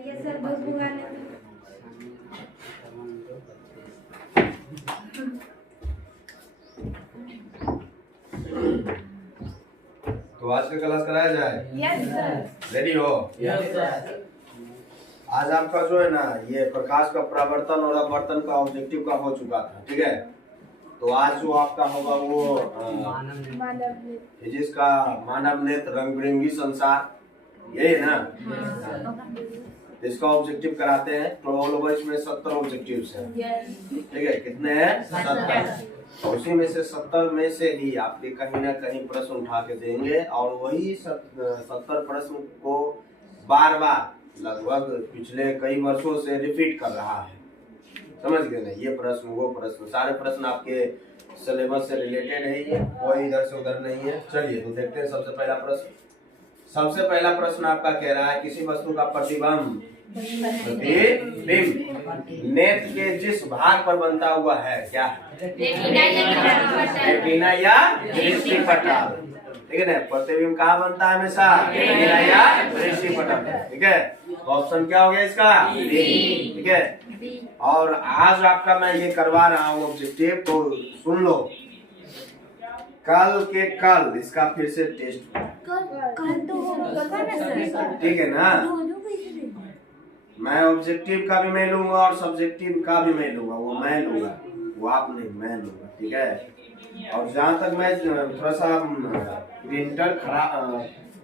Sir बहुत बुआने तो आज का क्लास कराया जाए। Yes sir. रेडी हो? Yes sir. आज आपका जो है ना ये प्रकाश का परावर्तन और अपवर्तन का ऑब्जेक्टिव का हो चुका था, ठीक है। तो आज जो आपका होगा वो फिजिक्स का मानव नेत्र रंग बिरंगी संसार, यही है ना। इसका ऑब्जेक्टिव कराते हैं। तो इसमें 70 ऑब्जेक्टिव्स हैं, ठीक है। कितने हैं? 70। उसी में से 70 में से ही आपके कहीं ना कहीं प्रश्न उठा के देंगे और वही 70 प्रश्न को बार बार लगभग पिछले कई वर्षों से रिपीट कर रहा है। समझ गए ना? ये प्रश्न वो प्रश्न सारे प्रश्न आपके सिलेबस से रिलेटेड है, ये कोई इधर से उधर नहीं है। चलिए तो देखते हैं सबसे पहला प्रश्न। सबसे पहला प्रश्न आपका कह रहा है किसी वस्तु का प्रतिबिंब नेत्र के जिस भाग पर बनता हुआ है क्या है? रेटिना या दृष्टिपटल, ठीक है ना। प्रतिबिंब कहाँ बनता है? हमेशा रेटिना या दृष्टिपटल, ठीक है। तो ऑप्शन क्या हो गया इसका? डी, ठीक है। और आज आपका मैं ये करवा रहा हूँ ऑब्जेक्टिव, तो सुन लो। कल के कल इसका फिर से टेस्ट, ठीक है ना। मैं ऑब्जेक्टिव का भी मैं लूंगा और सब्जेक्टिव का भी मैं लूंगा। वो मैं लूंगा, वो आप नहीं, मैं लूंगा, ठीक है। और जहाँ तक मैं थोड़ा सा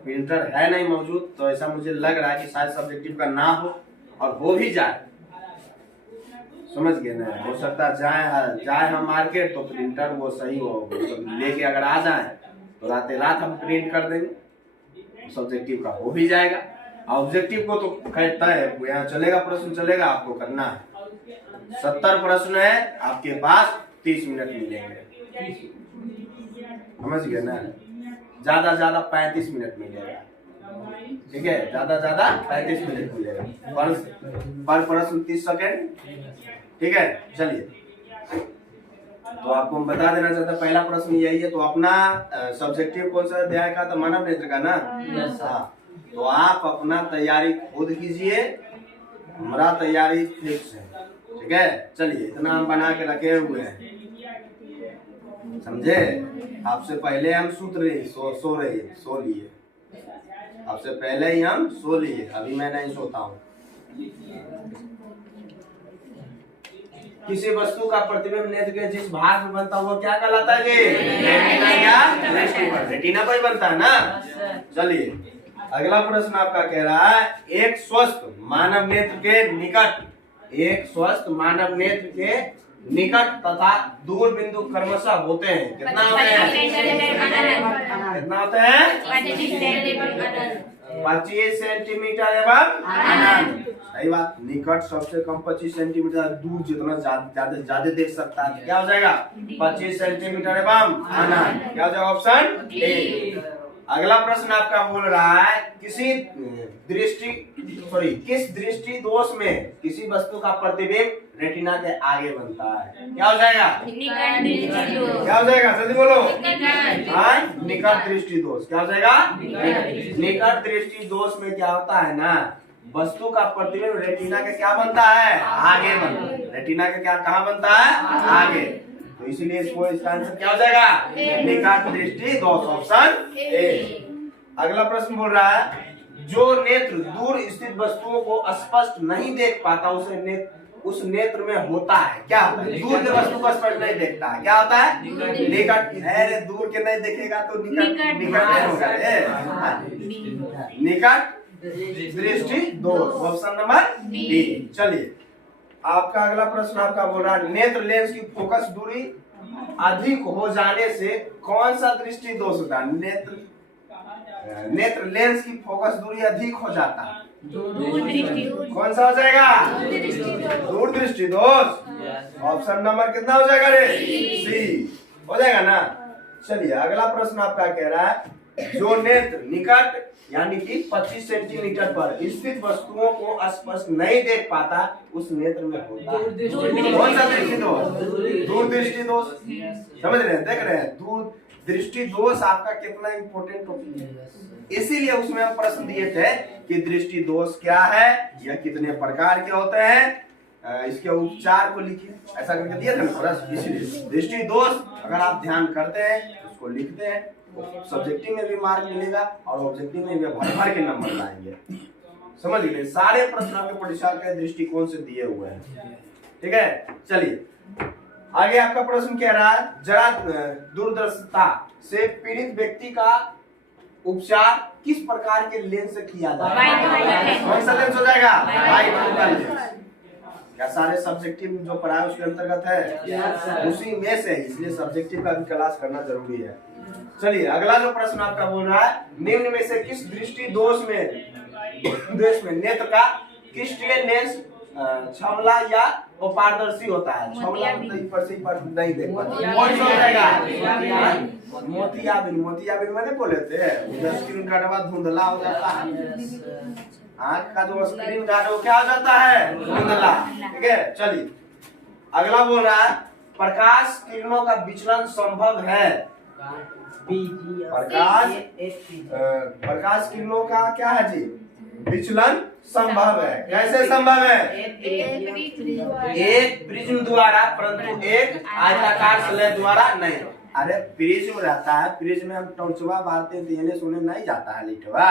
प्रिंटर है नहीं मौजूद, तो ऐसा मुझे लग रहा है कि शायद सब्जेक्टिव का ना हो और हो भी जाए। समझ गए ना? हो सकता है जाए हम मार्केट तो प्रिंटर वो सही हो, तो लेके अगर आ जाए तो रातें रात हम प्रिंट कर देंगे, सब्जेक्टिव का हो भी जाएगा। ऑब्जेक्टिव को तो खैर तय है, यहाँ चलेगा, प्रश्न चलेगा, आपको करना है। 70 प्रश्न है आपके पास, 30 मिनट मिलेंगे। समझ गए ना? ज्यादा 35 मिनट मिलेगा, ठीक है। ज्यादा 35 मिनट मिलेगा पर प्रश्न 30 सेकेंड, ठीक है। चलिए तो आपको हम बता देना चाहता पहला प्रश्न यही है। तो अपना सब्जेक्टिव कौन सा अध्याय का? तो मानव नेत्र का ना। हाँ, तो आप अपना तैयारी खुद कीजिए, हमारा तैयारी फिक्स है, ठीक है। चलिए इतना हम बना के रखे हुए हैं, समझे। आपसे पहले हम सो लिए, आपसे पहले ही हम सो लिए, अभी मैं नहीं सोता हूँ। किसी वस्तु का प्रतिबिंब नेत्र के जिस भाग में बनता है वो क्या कहलाता है? रेटिना या दृष्टिपटल। रेटिना पर ही बनता है ना। चलिए अगला प्रश्न आपका कह रहा है एक स्वस्थ मानव नेत्र के निकट तथा दूर बिंदु क्रमशः होते हैं। कितना होते हैं? कितना होते हैं? 25 सेंटीमीटर एवं अनंत। सही बात। निकट सबसे कम 25 सेंटीमीटर, दूर जितना ज्यादा देख सकता है क्या हो जाएगा? 25 सेंटीमीटर एवं अनंत। क्या हो जाएगा? Option A. अगला प्रश्न आपका बोल रहा है किस दृष्टि दोष में किसी वस्तु का प्रतिबिंब रेटिना के आगे बनता है? क्या हो जाएगा? क्या हो जाएगा? जल्दी बोलो। निकट दृष्टि दोष। क्या हो जाएगा? निकट दृष्टि दोष में क्या होता है ना, वस्तु का प्रतिबिंब रेटिना के क्या बनता है? आगे बनता है। रेटिना के क्या कहाँ बनता है? आगे। तो इसीलिए इसका आंसर क्या हो जाएगा? निकट दृष्टि दोष, ऑप्शन ए। अगला प्रश्न बोल रहा है जो नेत्र दूर स्थित वस्तुओं को स्पष्ट नहीं देख पाता उस नेत्र में होता है क्या? दूर के वस्तु को स्पष्ट नहीं देखता है, क्या होता है? निकट। अरे दूर के नहीं देखेगा तो निकट होगा। निकट दृष्टि दोष, ऑप्शन नंबर डी। चलिए आपका अगला प्रश्न आपका बोल रहा है नेत्र लेंस की फोकस दूरी अधिक हो जाने से कौन सा दृष्टि दोष होता है? नेत्र लेंस की फोकस दूरी अधिक हो जाता है, कौन सा हो जाएगा? दूर दृष्टि दोष। ऑप्शन नंबर कितना हो जाएगा रे? सी हो जाएगा ना। चलिए अगला प्रश्न आपका कह रहा है जो नेत्र निकट यानी कि 25 सेंटीमीटर पर स्थित वस्तुओं को स्पष्ट नहीं देख पाता उस नेत्र में होता है कौन सा दृष्टि दोष? दूर दृष्टि दोष। समझ रहे हैं? देख रहे हैं? दूर दृष्टि दोष आपका कितना इंपॉर्टेंट टॉपिक है, इसीलिए उसमें हम प्रश्न दिए थे कि दृष्टि दोष क्या है या कितने प्रकार के होते हैं, इसके उपचार को लिखिए, ऐसा करके दिया था ना प्रश्न। इसीलिए दृष्टि दोष अगर आप ध्यान करते हैं उसको लिखते हैं तो सब्जेक्टिव में भी मार्क मिलेगा और ऑब्जेक्टिव में भी भर के नंबर लाएंगे। समझ गए, सारे प्रश्न आपके परीक्षा के दृष्टिकोण से दिए हुए हैं। ठीक है, चलिए आगे आपका प्रश्न कह रहा है, जरा दूरदर्शिता से पीड़ित व्यक्ति का उपचार किस प्रकार के लेंस से किया जाता है? कौन सा लेंस हो जाएगा? Binocular lens. क्या सारे सब्जेक्टिव जो पढ़ा है उसके अंतर्गत है? उसी में से, इसलिए सब्जेक्टिव का भी क्लास करना जरूरी है। चलिए अगला जो प्रश्न आपका बोल रहा है, निम्न में से किस दृष्टि दोष में नेत्र का क्रिस्टलीय लेंस छावला या अपारदर्शी होता है? छावला मतलब पर से पर नहीं देख पाते, कौन सा हो जाएगा? मोतियाबिंद। मोतियाबिंद मैंने बोले थे उधर स्क्रीन गार्ड बाद धुंधला हो जाता है, आँख का जो स्क्रीन गार्ड वो क्या हो जाता है? धुंधला। ठीक है, चलिए अगला बोल रहा है, प्रकाश किरणों का विचलन संभव है? प्रकाश किरणों का क्या है जी? विचलन संभव है। कैसे संभव है? एक प्रिज्म द्वारा, परंतु एक आयताकार सतह द्वारा नहीं। अरे प्रिज्म रहता है, प्रिज्म में हम टॉर्चवा मारते हैं, सोने नहीं जाता है लिटवा,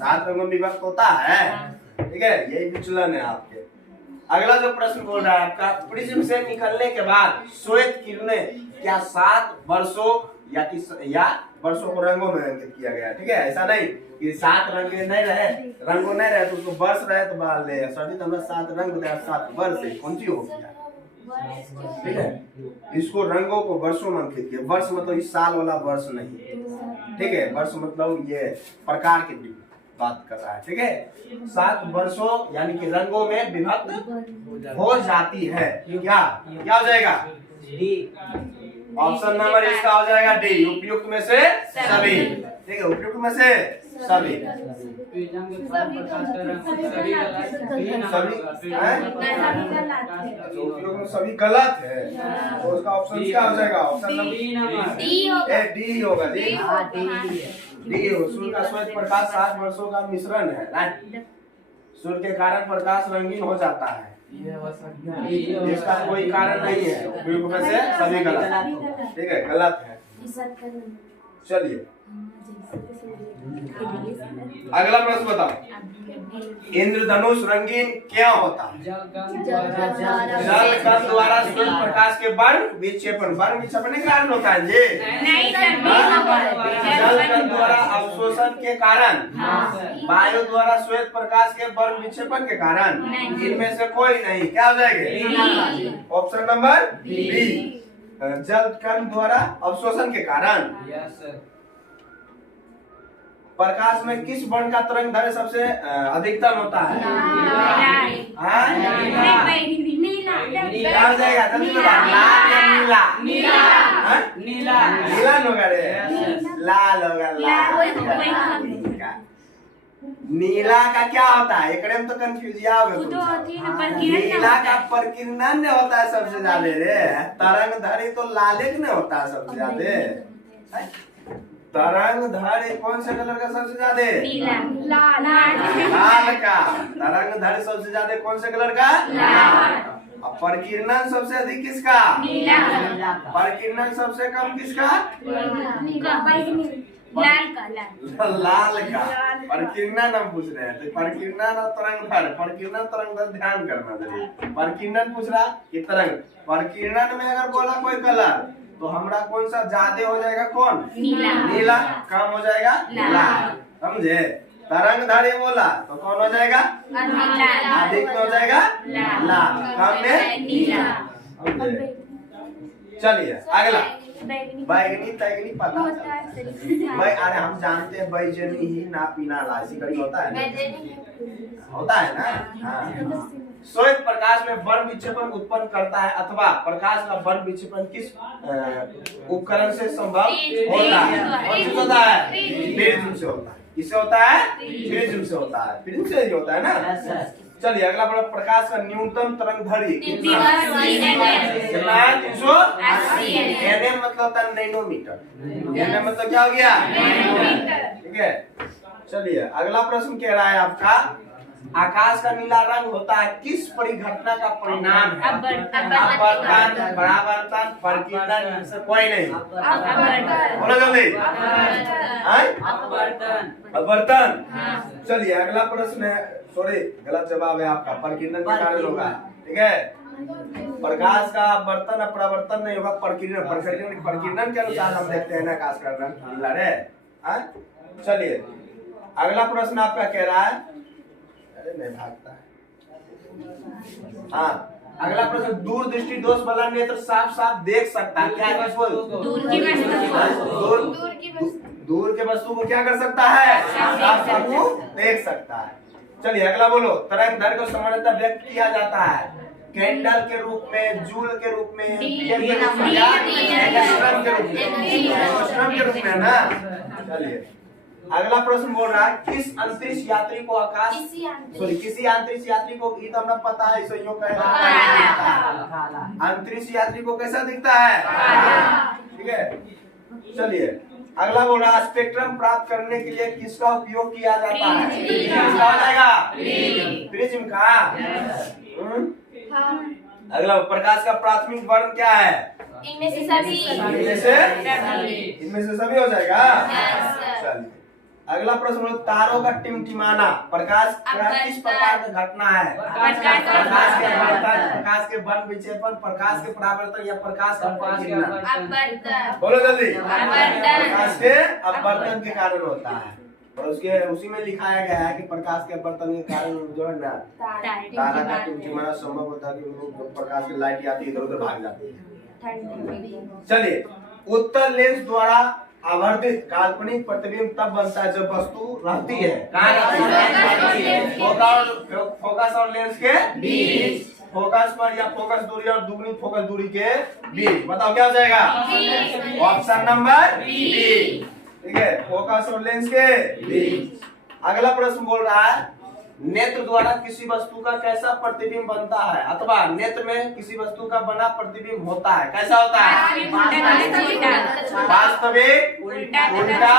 7 रंगों में विभक्त होता है। ठीक है, यही विचलन है आपके। अगला जो प्रश्न बोल रहा है आपका, प्रिज्म से निकलने के बाद श्वेत किरणें क्या 7 वर्षों या वर्षों को रंगों में अंकित किया गया? ठीक है, ऐसा नहीं कि 7 रंग नहीं रहे, रंगों नहीं रहे तो उसको वर्ष रहे तो बाल ले सर तो हमें 7 रंग बताया, 7 वर्ष है, कौन सी हो गया? ठीक है, इसको रंगों को वर्षों में अंकित किया। वर्ष मतलब इस साल वाला वर्ष नहीं, ठीक है, वर्ष मतलब ये प्रकार की बात कर रहा है। ठीक है, 7 वर्षों यानी कि रंगों में विभक्त हो जाती है। क्या हो जाएगा? ऑप्शन नंबर इसका हो जाएगा डी, उपयुक्त में से सभी। ठीक है, उपयुक्त में से सभी। उपयुक्त में सभी गलत है, तो उसका ऑप्शन क्या हो जाएगा? ऑप्शन नंबर डी होगा। डी हो, सूर्य का श्वेत प्रकाश 7 वर्षों का मिश्रण है, राइट। सूर्य के कारण प्रकाश रंगीन हो जाता है, इसका कोई कारण नहीं है, उपयुक्त में से सभी गलत। ठीक है, गलत है। चलिए अगला प्रश्न बताओ, इंद्रधनुष रंगीन क्या होता है? जल कण द्वारा श्वेत प्रकाश के वर्ण विक्षेपण के कारण होता है जी? जल कण द्वारा अवशोषण के कारण, वायु द्वारा श्वेत प्रकाश के वर्ण विक्षेपण के कारण, इनमें से कोई नहीं। क्या हो जाएगा? ऑप्शन नंबर बी, जल कण द्वारा अवशोषण के कारण। प्रकाश में किस वर्ण का तरंग दैर्घ्य सबसे अधिकतम होता है? क्या हो जाएगा? लाल या नीला? नीला होगा रे, लाल होगा। नीला का क्या होता है? एक तो कंफ्यूज नीला का प्रकीर्णन होता है सबसे ज्यादा रे, तरंग धरी तो लाले नहीं होता है सबसे ज्यादा। तरंग धरी कौन से कलर का सबसे ज्यादा? लाल का। तरंग धरी सबसे ज्यादा कौन से कलर का? लाल। प्रकीर्णन सबसे अधिक किसका? प्रकीर्णन सबसे कम किसका? लाल का। प्रकीर्णन हम पूछ रहे हैं, तो प्रकीर्णन और तरंग धर ध्यान करना जरूर। प्रकीर्णन पूछ रहा कि तरंग, प्रकीर्णन में अगर बोला कोई कलर तो हमरा कौन सा ज्यादा हो जाएगा? कौन? नीला। कम हो जाएगा? लाल। समझे? तरंग धारी बोला तो कौन हो जाएगा? अधिक में हो जाएगा? लाल। कम में नीला। चलिए अगला, बैगनी तैगनी पता भाई, अरे हम जानते हैं बैजनी ही ना पीना लासी कड़ी होता है ना। श्वेत प्रकाश में वर्ण विक्षेपण उत्पन्न करता है अथवा प्रकाश का वर्ण विक्षेपण किस उपकरण से संभव होता है? प्रिज्म से होता है। किससे होता है? प्रिज्म से होता है। प्रिज्म से ही होता है ना। चलिए अगला बड़ा प्रकाश का न्यूनतम तरंग दैर्घ्य कितना 380 एनएम मतलब होता है नैनोमीटर। एनएम मतलब क्या हो गया ठीक है। चलिए अगला प्रश्न कह रहा है आपका आकाश का नीला रंग होता है किस परिघटना का परिणाम है? अपवर्तन, परावर्तन, परिकीर्णन, कोई नहीं बोलो जल्दी। अपवर्तन। चलिए अगला प्रश्न है, सॉरी गलत जवाब है आपका, परिकीर्णन के कारण होगा ठीक है। प्रकाश का अपवर्तन और परावर्तन नहीं होगा, परिकीर्णन परिकीर्णन के अनुसार हम देखते हैं ना आकाश का रंग नीला है। चलिए अगला प्रश्न आपका कह रहा है, अरे नहीं भागता है। हाँ अगला प्रश्न दूरदृष्टि दोष वाला नेत्र साफ साफ देख सकता है क्या है? दूर के वस्तु को क्या कर सकता है? साफ साफ वो देख सकता है। चलिए अगला बोलो तरंग दैर्घ्य को सामान्यतः व्यक्त किया जाता है कैंडल के रूप में, जूल के रूप में, एम्पियर के रूप में या एंगस्ट्रम के रूप में? एंगस्ट्रम के रूप में ना। चलिए अगला प्रश्न बोल रहा है किस अंतरिक्ष यात्री को आकाश किसी अंतरिक्ष यात्री को, ये तो हमें पता है संयोग अंतरिक्ष यात्री को कैसा दिखता है ठीक है। चलिए अगला बोल रहा है स्पेक्ट्रम प्राप्त करने के लिए किसका उपयोग किया जाता है? किसका हो जाएगा? प्रिज्म का। अगला प्रकाश का प्राथमिक वर्ण क्या है? इनमें से सभी हो जाएगा। चलिए अगला प्रश्न तारों का टिमटिमाना प्रकाश किस प्रकार का घटना है? प्रकाश के बन विक्षेपण, प्रकाश के परावर्तन या प्रकाश का परिकीर्णन? बोलो जल्दी। प्रकाश के अपवर्तन के कारण होता है और उसके उसी में लिखाया गया है कि प्रकाश के अपवर्तन के कारण जो है ना तारा का टिमटिमाना संभव होता है कि प्रकाश की लाइट आती है इधर उधर भाग जाती है। चलिए उत्तल लेंस द्वारा आवर्धित काल्पनिक प्रतिबिंब तब बनता है जब वस्तु रहती है कहाँ रहती है? फोकस और लेंस के बीच, फोकस पर या फोकस दूरी और दुगनी फोकस दूरी के बीच। बताओ क्या हो जाएगा? ऑप्शन नंबर बी ठीक है, फोकस और लेंस के बीच। अगला प्रश्न बोल रहा है नेत्र द्वारा किसी वस्तु का कैसा प्रतिबिंब बनता है अथवा नेत्र में किसी वस्तु का बना प्रतिबिंब होता है? कैसा होता है? वास्तविक, उल्टा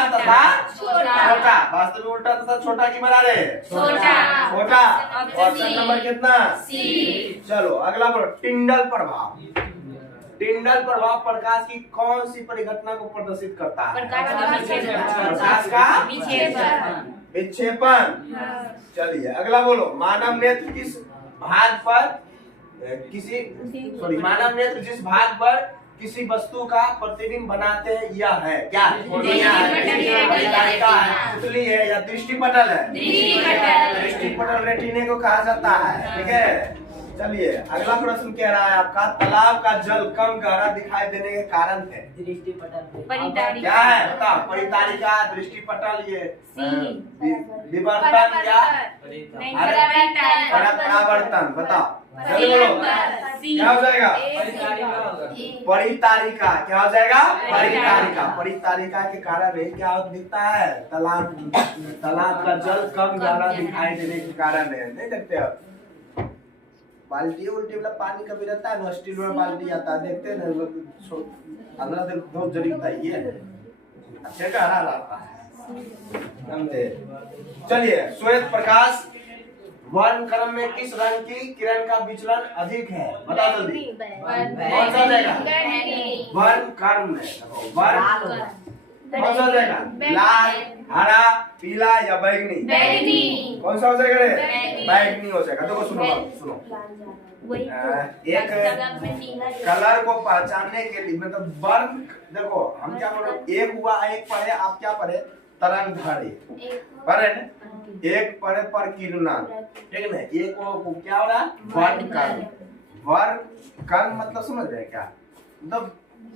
तथा छोटा। वास्तविक, उल्टा तथा छोटा की बना रहे? छोटा। ऑप्शन नंबर कितना? सी। चलो अगला टिंडल प्रभाव। टिंडल प्रभाव प्रकाश की कौन सी परिघटना को प्रदर्शित करता है? प्रकाश का विक्षेपण। चलिए अगला बोलो मानव नेत्र किस भाग पर मानव नेत्र जिस भाग पर किसी वस्तु का प्रतिबिंब बनाते हैं यह है क्या? परितारिका है, पुतली है या दृष्टिपटल है? दृष्टिपटल रेटिने को कहा जाता है ठीक है। चलिए अगला प्रश्न कह रहा है आपका तालाब का जल कम गहरा दिखाई देने के कारण है? दृष्टिपटल क्या है बताओ? परितारिका, दृष्टिपटल, ये विवर्तन या परावर्तन? बताओ जल्दी बोलो क्या हो जाएगा? परितारिका। क्या हो जाएगा? परितारिका। परितारिका के कारण है क्या दिखता है? तालाब का जल कम गहरा दिखाई देने के कारण है। नहीं देखते हो बाल्टी उल्टी वाला पानी कभी रहता है ना, स्टील में बाल्टी आता है देखते हैं ना, अंदर से बहुत जरीता है ये अच्छे का हरा रहता है समझे। चलिए श्वेत प्रकाश वर्ण क्रम में किस रंग की किरण का विचलन अधिक है? बताओ जल्दी। कौन सा जाएगा? वर्ण क्रम में कौन सा हो जाएगा? लाल, हरा, पीला या बैगनी? कौन सा हो जाएगा रे? बैगनी हो जाएगा। देखो सुनो एक कलर को पहचानने के लिए मतलब वर्ण देखो हम क्या बोल रहे, एक हुआ एक पढ़े आप क्या पढ़े? तरंग दैर्घ्य पढ़े न? एक पढ़े परिकीर्णन ठीक है ना। एक को क्या हो रहा? वर्ण कर्म। वर्ण कर्म मतलब समझ रहे क्या? मतलब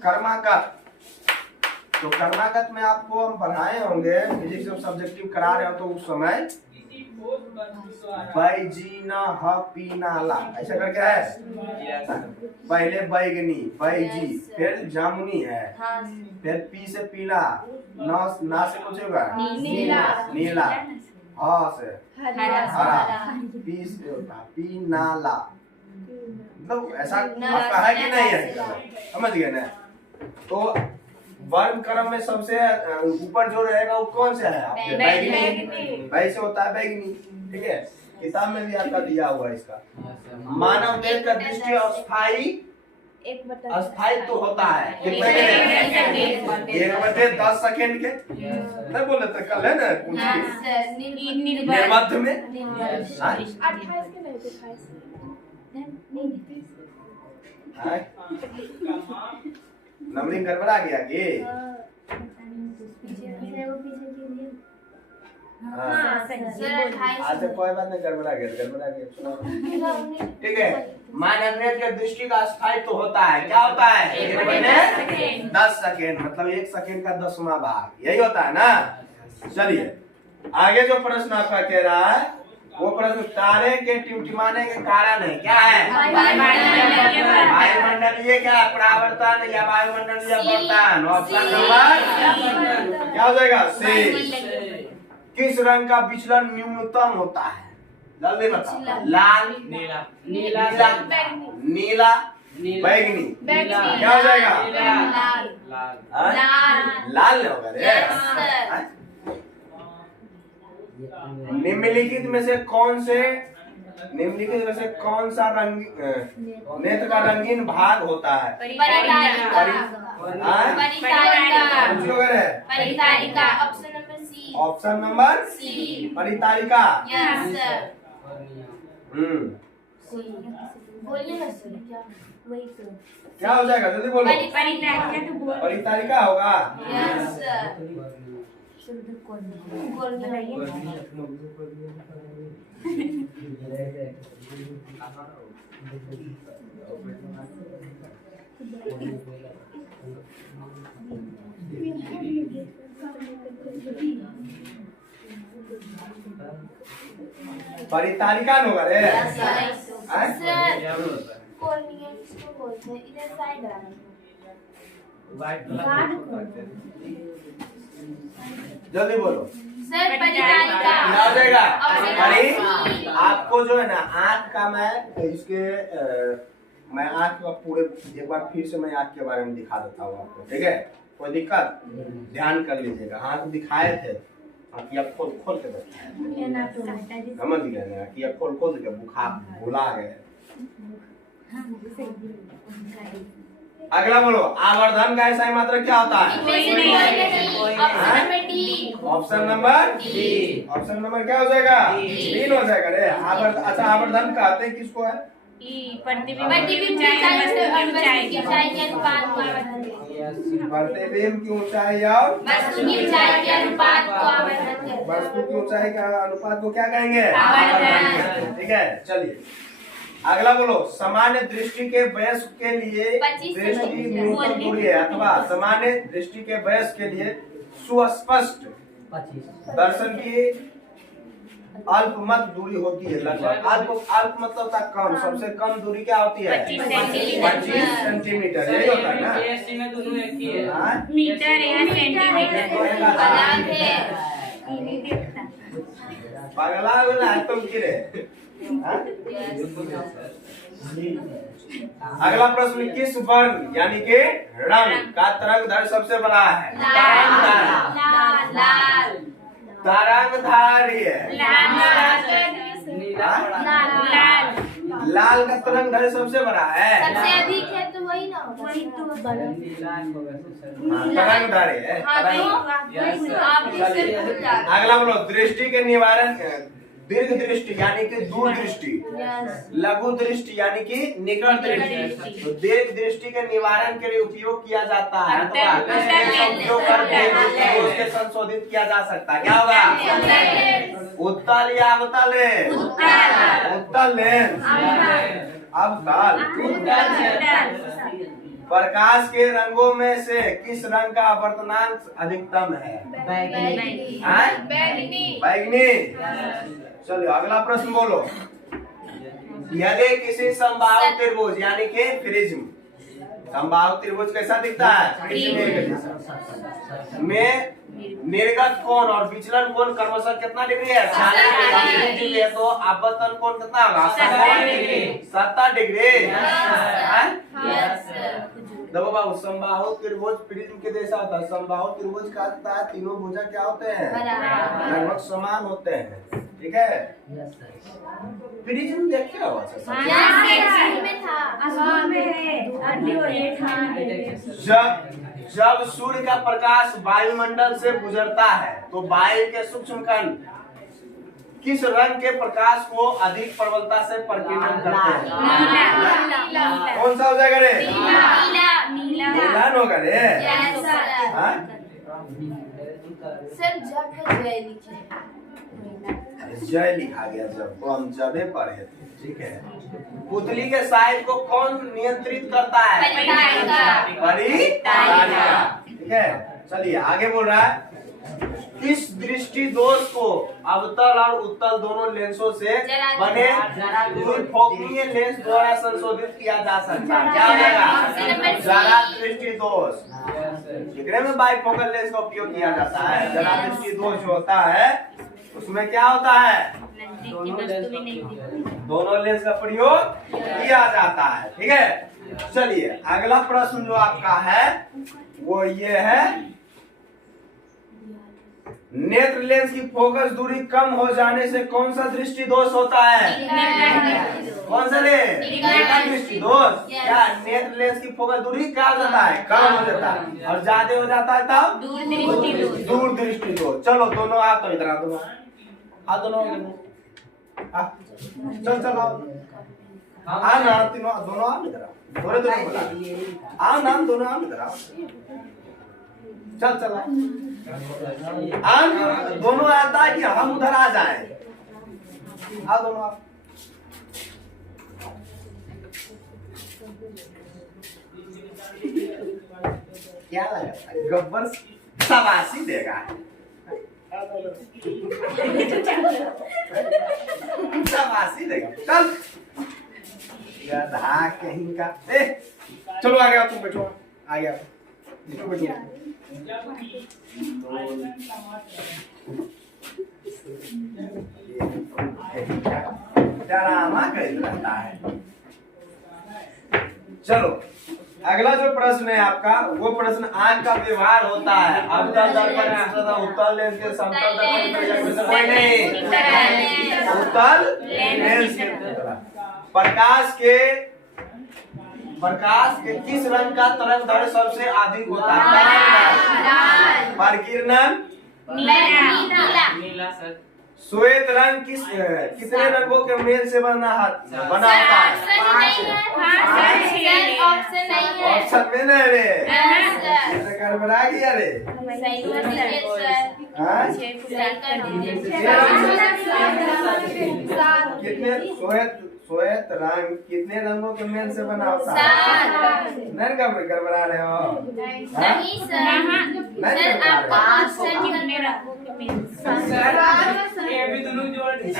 कर्मागत। तो कर्मागत में आपको हम पढ़ाए होंगे फिजिक्स जब सब्जेक्टिव करा रहे हो तो उस समय बैजीना ह पीना ला ऐसा करके है। पहले बैगनी बैजी, फिर जामुनी है, फिर पी से पीला, ना से कुछ होगा नीला। हा से हरा हरा, पी से होता है पीनाला। मतलब ऐसा आपका है कि नहीं है, समझ गए ना। तो वर्ग क्रम में सबसे ऊपर जो रहेगा वो कौन सा है आपके? बैगनी। बै से होता है बैगनी, ठीक है। किताब में भी आपका दिया हुआ है इसका। मानव देह का दृष्टि अस्थाई अस्थायित्व तो होता है कितने के? 1/10 सेकंड के। नहीं बोले तो कल है ना निर्बंध में 28 के नहीं थे 28 नंबरिंग गड़बड़ा गया कि आज कोई बात नहीं, गड़बड़ा गया। ठीक है, मानव नेत्र के दृष्टि का अस्थायित्व तो होता है, क्या होता है? 10 सेकेंड, मतलब 1 सेकेंड का 10वां भाग, यही होता है ना। चलिए आगे जो प्रश्न आपका कह रहा है वो प्रश्न, तारे के टिमटिमाने के कारण है, क्या है? वायुमंडलीय क्या है? परावर्तन या वायुमंडलीय अपवर्तन। ऑप्शन नंबर क्या हो जाएगा? सी। किस रंग का विचलन न्यूनतम होता है? जल्दी बताओ। लाल, नीला, नीला, बैगनी। क्या हो जाएगा? लाल होगा रे। निम्नलिखित में से कौन सा रंग नेत्र का रंगीन भाग होता है? ऑप्शन नंबर सी, परितारिका। क्या हो जाएगा? जल्दी बोलो। परितारिका होगा। परितारिका होगा रे। जल्दी बोलो। सर परितारिका क्या हो जाएगा? आपको जो है ना आँख का मैं आँख का पूरे एक बार फिर से मैं आँख के बारे में दिखा देता हूँ आपको, ठीक है? कोई दिक्कत? ध्यान कर लीजिएगा। हाथ दिखाए थे, आँखिया खोल के बताए, समझ गए ना? आँखिया खोल के बुखार भुला गए। अगला बोलो, आवर्धन का ऐसा मात्रा क्या होता है? Option number D. Option number क्या हो जाएगा? 3 हो जाएगा रे। अच्छा, आवर्धन कहते हैं किसको है? प्रतिबिंब की ऊंचाई और वस्तु की ऊंचाई के अनुपात को आवर्धन कहते हैं। वस्तु की ऊंचाई का अनुपात को क्या कहेंगे? आवर्धन। ठीक है, चलिए अगला बोलो, सामान्य दृष्टि के वयस्क के लिए दृष्टि न्यूनतम दूरी है अथवा सामान्य दृष्टि के वयस्क के लिए सुस्पष्ट दर्शन की अल्पमत दूरी होती है लगभग। अल्प मतलब होता है कम, सबसे कम दूरी क्या होती है? 25 सेंटीमीटर। यही होता है ना? में दोनों एक ही है। मीटर या सेंटीमीटर अलग है। पगला वाला है तुम किरे। अगला प्रश्न, किस वर्ण यानी कि रंग का तरंगधर सबसे बड़ा है? तरंगधारी लाल का तरंगधर सबसे बड़ा है, सबसे अधिक है तो वही ना होगा। वही तो तरंगधारी है। अगला बोलो, दृष्टि के निवारण, दीर्घ दृष्टि यानी कि दूर दृष्टि, लघु दृष्टि यानी कि निकट दृष्टि। तो दीर्घ दृष्टि के निवारण के लिए उपयोग किया जाता है अथवा उपयोग करके उसके संशोधित किया जा सकता है। क्या होगा? उत्तल या अवतल? उत्तल लेंस, अवतल। प्रकाश के रंगों में से किस रंग का अपवर्तनांक अधिकतम है? बैगनी। चलिए अगला प्रश्न बोलो, यदि किसी समबाहु त्रिभुज यानी कि प्रिज्म, समबाहु त्रिभुज कैसा दिखता है? प्रिज्म में निर्गत कोण और विचलन कोण क्रमशः कितना डिग्री है? 60 डिग्री है। तो आपतन कोण कितना होगा? 70 डिग्री। देखो बाबू, समबाहु त्रिभुज प्रिज्म के जैसा होता है। समबाहु त्रिभुज का होता है तीनों भुजा क्या होते हैं? लगभग समान होते हैं, ठीक है। प्रिज्म देखे हो? जब सूर्य का प्रकाश वायुमंडल से गुजरता है तो वायु के सूक्ष्म कण किस रंग के प्रकाश को अधिक प्रबलता से प्रकीर्णन करते हैं? कौन सा हो जाएगा रे? नीला होगा रे। सर जब जय लिखा गया जब, वो हम जबे पढ़े थे, ठीक है। पुतली के साइज को कौन नियंत्रित करता है? परितारिका, ठीक है। चलिए आगे बोल रहा है, इस दृष्टि दोष को अवतल और उत्तल दोनों लेंसों से बने द्विफोकनीय लेंस द्वारा संशोधित किया जा सकता है। क्या होगा? जरा दृष्टि दोष। डिग्री में बाइफोकल लेंस का उपयोग किया जाता है। जरा दृष्टि दोष जो होता है उसमें क्या होता है? दोनों लेंस का प्रयोग किया जाता है, ठीक है। चलिए अगला प्रश्न जो आपका है वो ये है, नेत्र लेंस की फोकस दूरी कम हो जाने से कौन सा दृष्टि दोष होता है? कौन सा ले? दृष्टि दोष। क्या नेत्र लेंस की फोकस दूरी क्या हो जाता है? कम हो जाता है। और ज्यादा हो जाता है तब दूर दृष्टि दोष। चलो दोनों आ, तो इधर आ, दोनों आ, दोनों चल चल आ ना, तीनों दोनों आ इधर आ, दोनों बोला आ नाम, दोनों आ इधर आ, चल चल दोनों आता है कि हम उधर आ जाए? आ दोनों आ। क्या लगा? गब्बर शाबाशी देगा, शाबाशी देगा। चल गधा कहीं का। चलो आ गया, तुम बैठो, आ गया, बैठो। डरामा कैसे रहता है। चलो अगला जो प्रश्न है आपका, वो प्रश्न आंख का व्यवहार होता है। अवतल दर्पण तथा उत्तल लेंस के समतल दर्पण उत्तल लेंस के प्रकाश के किस रंग का तरंग दैर्घ्य सबसे अधिक होता है? प्रकीर्णन नीला सर। श्वेत रंग कितने रंगों के मेल से बना होता है? ऑप्शन में नहीं रे, गड़बड़ा गया रे। कितने श्वेत रंग कितने रंगों के मेल से बना होता है? नहीं गड़बड़ा रहे हो? नहीं सर, आपका ऑप्शन कितने रंगों के मेल से? ये भी दोनों जोड़ बीच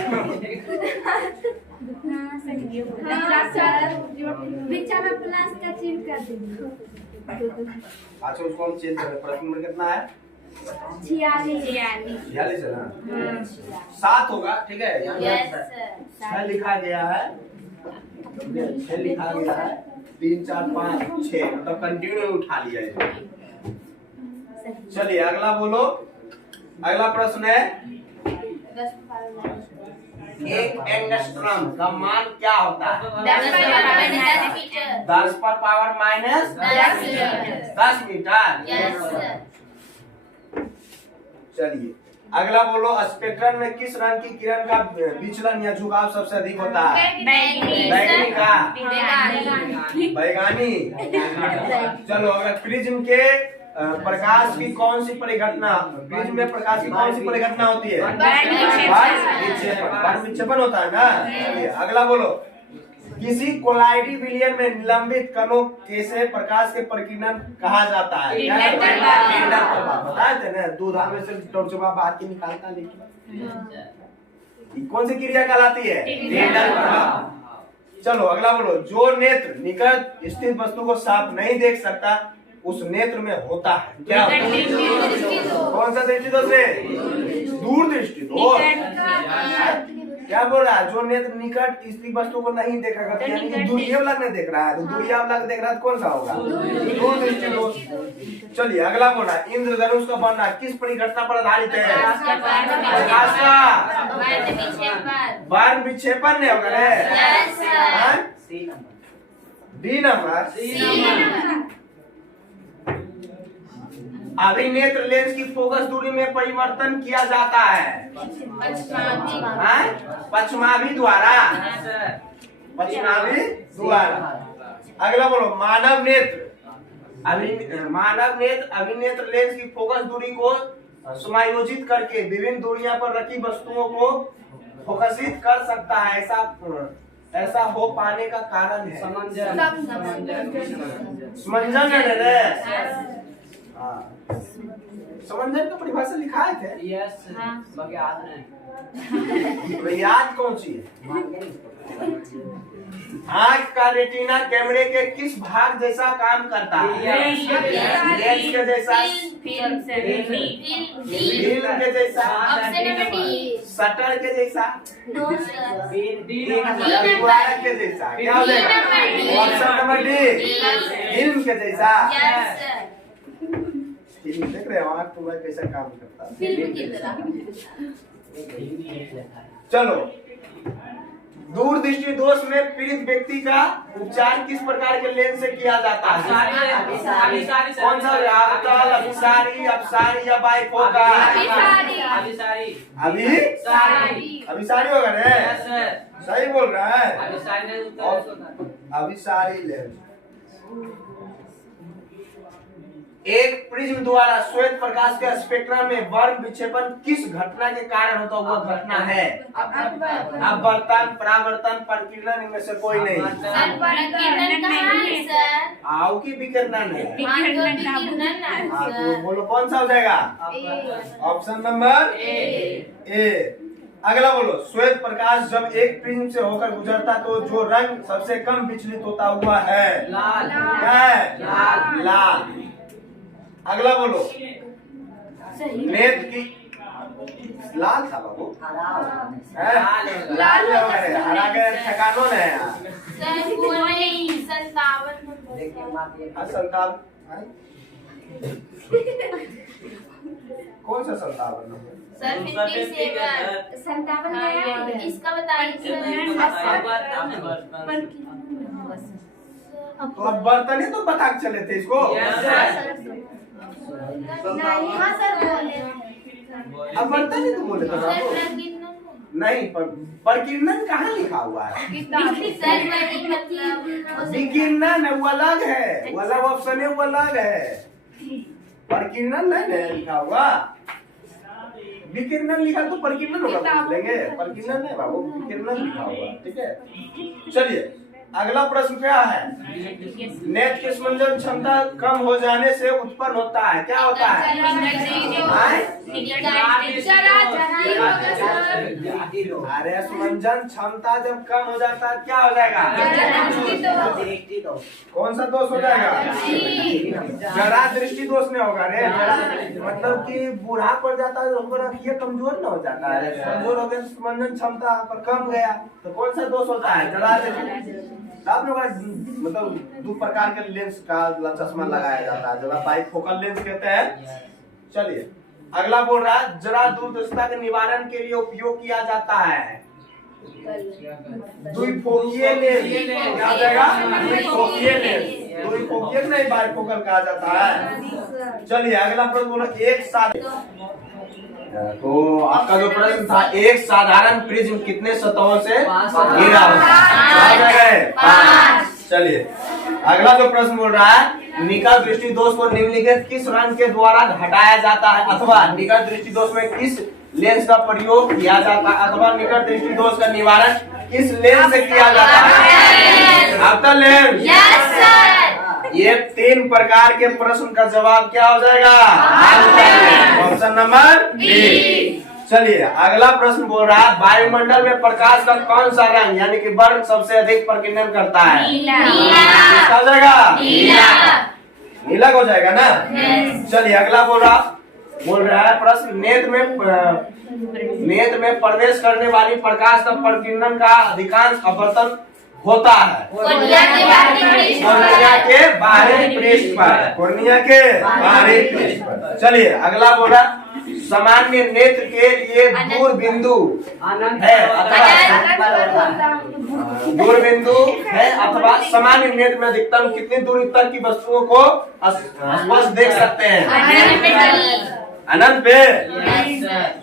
में प्लस का चिन्ह कर दीजिए। अच्छा उसको हम चेंज करें। प्रश्न नंबर कितना है? 46 है ना? 7 होगा, ठीक है। Yes sir. 6 लिखा गया है, 6 लिखा गया है, 3 4 5 6 मतलब कंटिन्यू उठा लिया है। चलिए अगला बोलो। अगला प्रश्न है, एक एंगस्ट्रम का मान क्या होता है? 10 पर power minus 10 metre. Yes sir. चलिए अगला बोलो, स्पेक्ट्रम में किस रंग की किरण का विचलन या झुकाव सबसे अधिक होता है? बैगनी का? बैगनी। चलो अगर प्रिज्म के प्रकाश की कौन सी परिघटना, प्रिज्म में प्रकाश की कौन सी परिघटना होती है? विक्षेपण होता है ना। चलिए अगला बोलो, किसी कोलाइडी विलयन में निलंबित कणों से प्रकाश के प्रकीर्णन कहा जाता है? बताए थे ना, दूध में से टॉर्चबा बाहर के निकालता, लेकिन कौन सी क्रिया कहलाती है? चलो अगला बोलो, जो नेत्र निकट स्थित वस्तु को साफ नहीं देख सकता उस नेत्र में होता है। क्या होता है? कौन सा दृष्टि दोष है? दूर दृष्टि दोष। क्या बोल रहा है? जो नेत्र निकट स्थित वस्तु को नहीं देखा करता, यानी कि दूरी वाला नहीं देख रहा है, तो दूरी वाला देख रहा है तो कौन सा होगा? दूर दृष्टि दोष। चलिए अगला बोल रहा है, इंद्रधनुष का बनना किस परिघटना पर आधारित है? प्रकाश का बाण विक्षेपण नहीं होगा रे? D number. अभिनेत्र लेंस की फोकस दूरी में परिवर्तन किया जाता है पश्चिमाभि द्वारा। पश्चिमाभि द्वारा। अगला बोलो, मानव नेत्र अभिनेत्र लेंस की फोकस दूरी को समायोजित करके विभिन्न दूरियां पर रखी वस्तुओं को फोकसित कर सकता है। ऐसा हो पाने का कारण है समंजन है रे। समंजन का परिभाषा लिखा है क्या? याद कौन सी है? आँख का रेटिना कैमरे के किस भाग जैसा काम करता है? लेंस के जैसा, फिल्म के जैसा, शटर के जैसा, दीवार के जैसा। क्या हो जाएगा? ऑप्शन नंबर डी, फिल्म के जैसा। फिल्म देख रहे हो आँख तुम्हारा कैसा काम करता है? चलो, दूर दृष्टि दोष में पीड़ित व्यक्ति का उपचार किस प्रकार के लेंस से किया जाता है? कौन सा? अभिसारी, अपसारी या बाइफोकल? अभिसारी होगा रे? सही बोल रहा है। अभिसारी लेंस। एक प्रिज्म द्वारा श्वेत प्रकाश के स्पेक्ट्रम में वर्ग विक्षेपण किस घटना के कारण होता हुआ घटना है? अपवर्तन, परावर्तन, परिकिरण, इनमें से कोई नहीं। आओ की विकिरणन है। तो बोलो कौन सा हो जाएगा? Option number A. अगला बोलो, श्वेत प्रकाश जब एक प्रिज्म से होकर गुजरता तो जो रंग सबसे कम विचलित होता हुआ है लाल। क्या है? लाल। अगला बोलो, नेत्र की लाल था बाबू, लाल हरा के ठिकानो है। 57 कौन सा 57 सर? 57 इसका बताइए। तो अब बर्तन ही तो बता के चले थे इसको। अब बर्तन ही तो बोले थे बाबू। नहीं, परिकीर्णन कहाँ लिखा हुआ है? विकीर्णन वो अलग है, वो अलग ऑप्शन है, वो अलग है। परिकीर्णन नहीं लिखा हुआ। विकिरणन लिखा तो परिकीर्णन होगा, लेंगे परिकीर्णन नहीं बाबू, विकिरणन लिखा हुआ। ठीक है, चलिए अगला प्रश्न क्या है? नेत्र की समंजन क्षमता कम हो जाने से उत्पन्न होता है, क्या होता है? अरे समंजन क्षमता जब कम हो जाता है क्या हो जाएगा? कौन सा दोष हो जाएगा? जरा दृष्टि दोष नहीं होगा रे। मतलब कि बूढ़ा पड़ जाता है तो ये कमजोर न हो जाता है, कमजोर हो गया समंजन क्षमता पर कम गया तो कौन सा दोष होता है? जरा दृष्टि। आप लोग मतलब दो प्रकार के लेंस का चश्मा लगाया जाता है, जरा बाइफोकल लेंस कहते हैं। चलिए अगला बोल रहा है, जरा दूरदर्शिता के निवारण के लिए उपयोग किया जाता है द्विफोकीय लेंस। क्या हो जाएगा? द्विफोकीय लेंस। द्विफोकीय नहीं बाइफोकल कहा जाता है। चलिए अगला प्रश्न बोलो, एक साथ तो आपका जो प्रश्न था, एक साधारण प्रिज्म कितने सतहों से घिरा होता है? 5। चलिए अगला जो प्रश्न बोल रहा है, निकट दृष्टि दोष को निम्नलिखित किस रंग के द्वारा घटाया जाता है, अथवा निकट दृष्टि दोष में किस लेंस का प्रयोग किया जाता है, अथवा निकट दृष्टि दोष का निवारण किस लेंस से किया जाता है? After lens. ये 3 प्रकार के प्रश्न का जवाब क्या हो जाएगा? Option number D. चलिए अगला प्रश्न बोल रहा है, वायुमंडल में प्रकाश का कौन सा रंग यानी कि वर्ग सबसे अधिक प्रकीर्णन करता है? नीला। किसका हो जाएगा? नीला। नीला हो जाएगा ना। Yes. चलिए अगला बोल रहा है प्रश्न, नेत्र में प्रवेश करने वाली प्रकाश का प्रकीर्णन का अधिकांश अपवर्तन होता है कोर्निया के बाहरी पृष्ठ कॉर्निया के बाहरी पृष्ठ पर, कॉर्निया के बाहरी पृष्ठ पर। चलिए अगला बोला, सामान्य नेत्र के लिए दूर बिंदु है अथवा सामान्य नेत्र में अधिकतम कितनी दूरी तक की वस्तुओं को स्पष्ट देख सकते हैं? अनंत पे।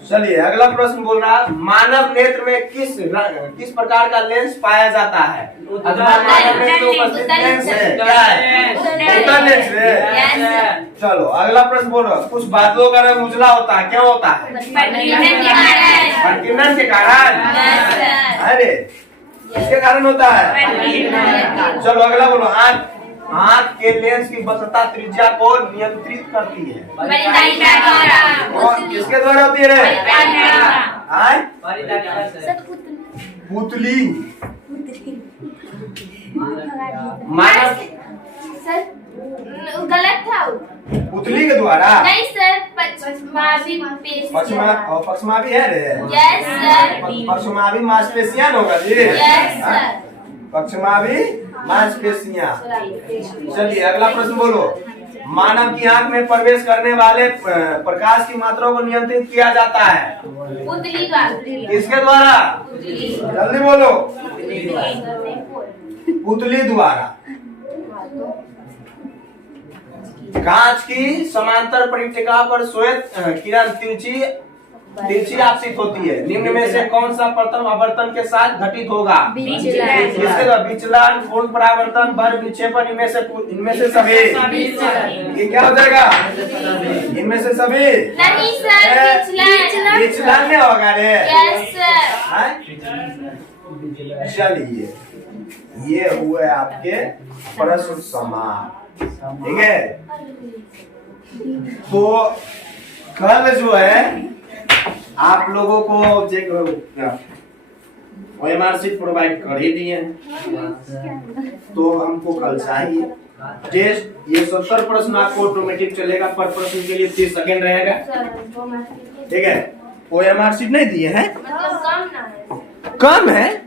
चलिए अगला प्रश्न बोल रहा, मानव नेत्र में किस प्रकार का लेंस पाया जाता है? अथवा मानव नेत्र में उपस्थित लेंस है क्या है? उत्तल लेंस है। चलो अगला प्रश्न बोल रहा, कुछ बादलों का रंग उजला होता है, क्यों होता है? प्रकीर्णन के कारण। अरे इसके कारण होता है। चलो अगला बोलो, आँख के लेंस की वक्रता त्रिज्या को नियंत्रित करती है, और किसके द्वारा होती है? पुतली। मानव सर गलत था। पुतली के द्वारा नहीं सर, पक्षमावी है रे। Yes sir. पक्षमावी मांसपेशियां होगा जी। Yes sir. पक्षमावी मांसपेशियां। चलिए अगला प्रश्न बोलो, मानव की आंख में प्रवेश करने वाले प्रकाश की मात्रा को नियंत्रित किया जाता है पुतली का। किसके द्वारा? जल्दी बोलो। पुतली द्वारा। कांच की समांतर पट्टिका पर श्वेत किरण तिरछी आपतित होती है, निम्न में से कौन सा प्रथम आवर्तन के साथ घटित होगा? विचलन, पूर्ण परावर्तन, वर्ग विक्षेपण, इनमें से सभी। ये क्या हो जाएगा? इनमें से सभी नहीं सर, विचलन में होगा रे। Yes sir. चलिए ये हुए आपके प्रश्न समाप्त, ठीक है। तो कल जो है आप लोगों को OMR शीट प्रोवाइड कर ही दिए हैं, तो हमको कल चाहिए टेस्ट। ये 70 प्रश्न आपको ऑटोमेटिक चलेगा, पर प्रश्न के लिए 30 सेकेंड रहेगा, ठीक है। OMR शीट नहीं दिए हैं, मतलब कम ना है। कम है